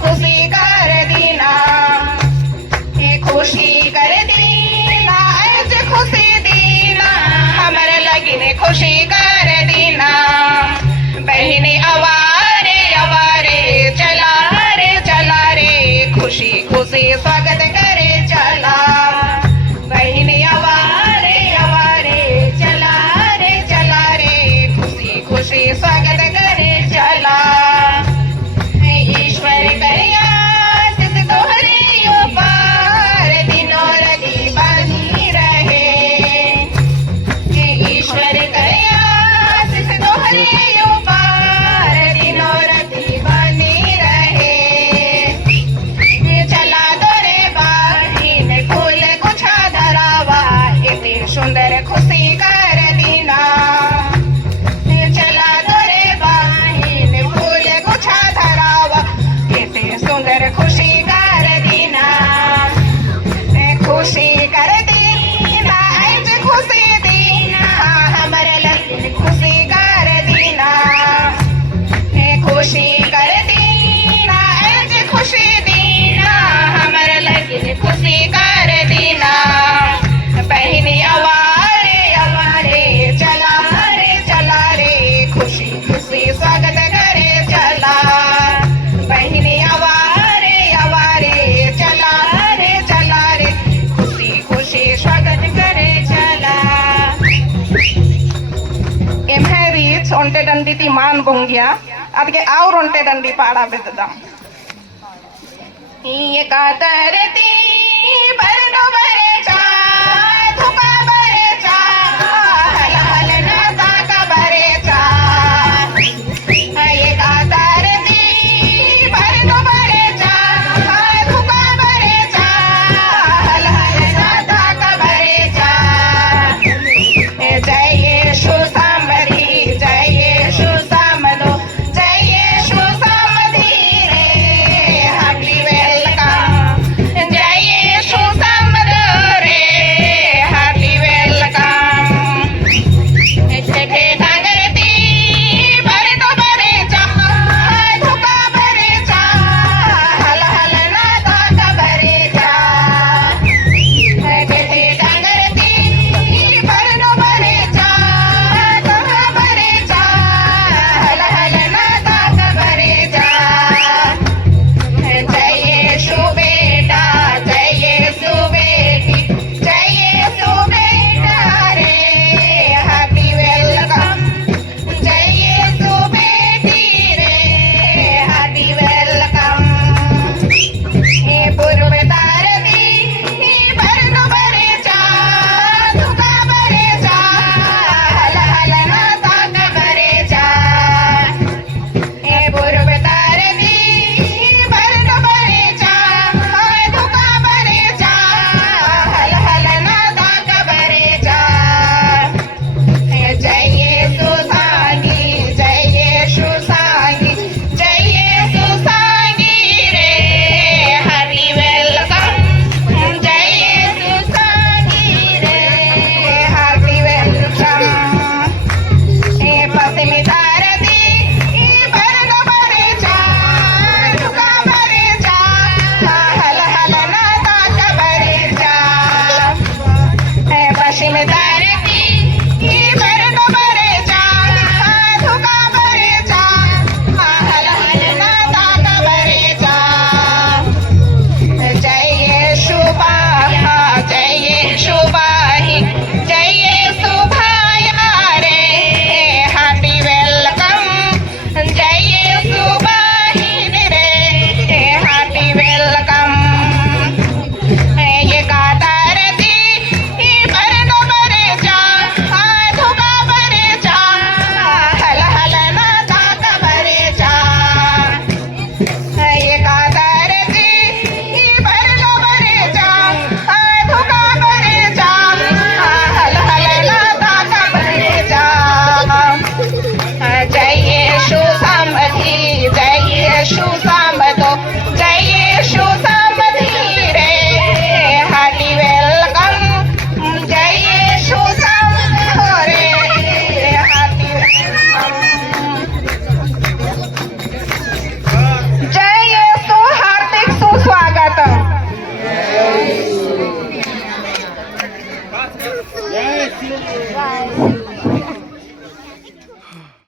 खुशी कर दीना, खुशी कर दीना, आज खुशी दीना, हमारे लगिन खुशी कर दीना। बहने अवारे अवारे चला रे खुशी खुशी स्वागत करे चला। बहने अवारे अवारे चला रे खुशी खुशी स्वागत करे चला। ईश्वर करिया सिद्ध तोहरे पार दिनों रति बनी रहे। ईश्वर करिया सिद्ध तोहरे पार दिनों रति बनी रहे। चला तोरे बाहिन फूल गुच्छा धरावा, इतनी सुंदर खुशी कर दीना। चला तोरे बाहिन फूल गुच्छा धरावा, इतनी सुंदर खुशी कर दीना। खुशी कर दीना, आज खुशी दीना, हमारे लगिन खुशी कर दीना। खुशी कर दीना, आज खुशी दीना, हमारे लगिन खुशी कर दीना। बहनी अवारे अवारे चला रे खुशी खुशी स्वागत करे चला। बहनी अवारे अवारे चला रे खुशी खुशी स्वागत करे चला। एम्हेरीच ಒಂಟೆ ದಂಡಿತಿ ಮಾನ್ ಬೊಂಗ್ಯ ಅದಕ್ಕೆ ಅವ್ರ ಒಂಟೆ ದಂಡಿ ಪಾಡ ಬೆದ್ದದ. ಈ ಕಾತರತಿ ಬರ